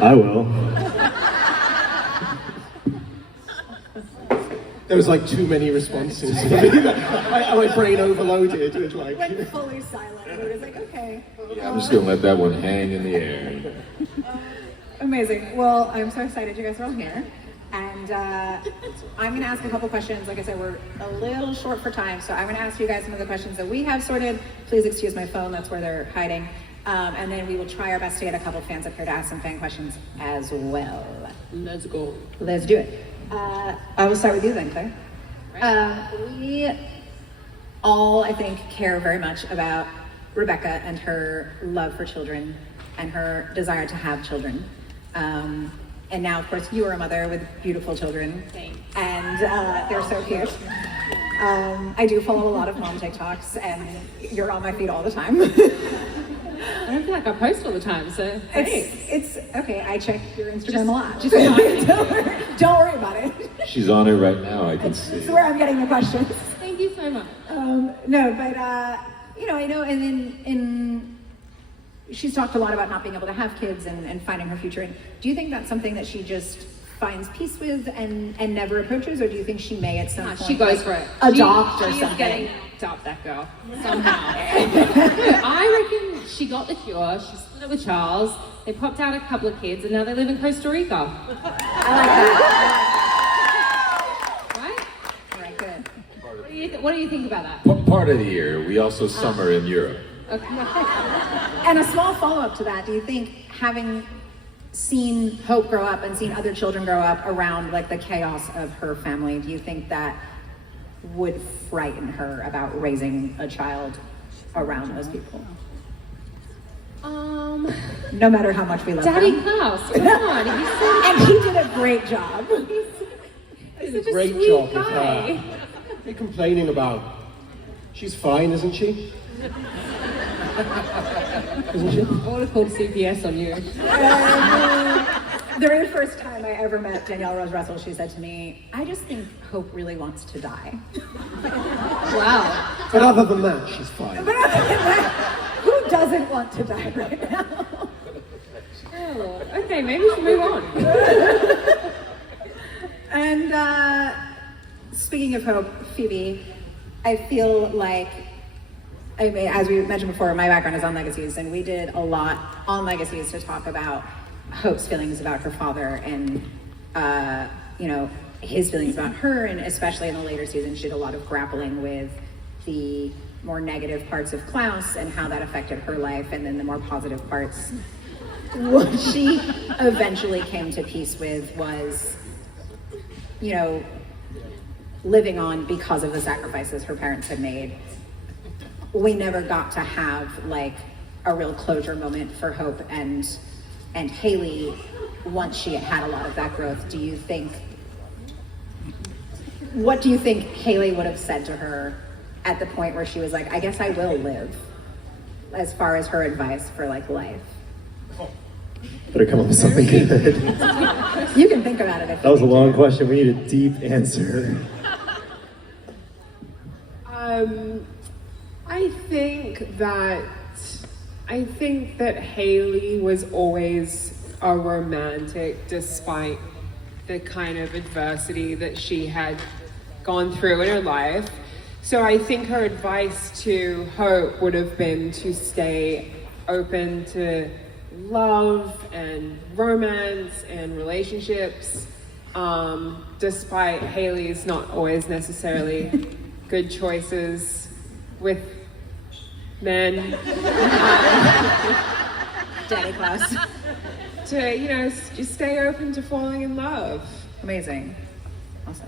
I will. There was like too many responses. My brain overloaded. It was like... Went fully silent. It was like, okay. Yeah, I'm just gonna let that one hang in the air. Amazing. Well, I'm so excited you guys are all here. And I'm going to ask a couple questions. Like I said, we're a little short for time, so I'm going to ask you guys some of the questions that we have sorted. Please excuse my phone, that's where they're hiding. And then we will try our best to get a couple fans up here to ask some fan questions as well. Let's go. Let's do it. I will start with you then, Claire. We all, I think, care very much about Rebecca and her love for children and her desire to have children. And now, of course, you are a mother with beautiful children. Thanks. And they're so cute. I do follow a lot of mom TikToks, and you're on my feed all the time. I don't feel like I post all the time, so thanks. It's okay. I check your Instagram a lot. Just don't worry about it. She's on it right now, I can see. That's where I'm getting the questions. Thank you so much. No, but I know, and then she's talked a lot about not being able to have kids and finding her future. And do you think that's something that she just finds peace with and never approaches, or do you think she may at some point She goes for it. adopt or she something? Is getting adopt that girl somehow. I reckon she got the cure. She split up with Charles. They popped out a couple of kids, and now they live in Costa Rica. I like that. Right? All right, good. What do you think about that? Part of the year. We also summer in Europe. Okay. And a small follow-up to that, do you think having seen Hope grow up and seen other children grow up around like the chaos of her family, do you think that would frighten her about raising a child around those people? No matter how much we love Daddy them. Klaus, come on. He's so And he did a great job. Did such a great sweet job guy. with her. What are you complaining about? She's fine, isn't she? Isn't she? I would have called CPS on you. The very first time I ever met Danielle Rose Russell, she said to me, I just think Hope really wants to die. Wow. But other than that, she's fine. But other than that, who doesn't want to die right now? Oh, okay, maybe we should move on. And speaking of Hope, Phoebe, I feel like, I mean, as we mentioned before, my background is on Legacies, and we did a lot on Legacies to talk about Hope's feelings about her father and, his feelings about her, and especially in the later seasons, she did a lot of grappling with the more negative parts of Klaus and how that affected her life, and then the more positive parts. What she eventually came to peace with was, living on because of the sacrifices her parents had made. We never got to have like a real closure moment for Hope and Haley once she had a lot of that growth. What do you think Haley would have said to her at the point where she was like, I guess I will live, as far as her advice for like life? Better come up with something good. You can think about it if That was a long question. We need a deep answer. I think that Haley was always a romantic, despite the kind of adversity that she had gone through in her life. So I think her advice to Hope would have been to stay open to love and romance and relationships, despite Haley's not always necessarily good choices with men. Daddy Klaus. To, just stay open to falling in love. Amazing.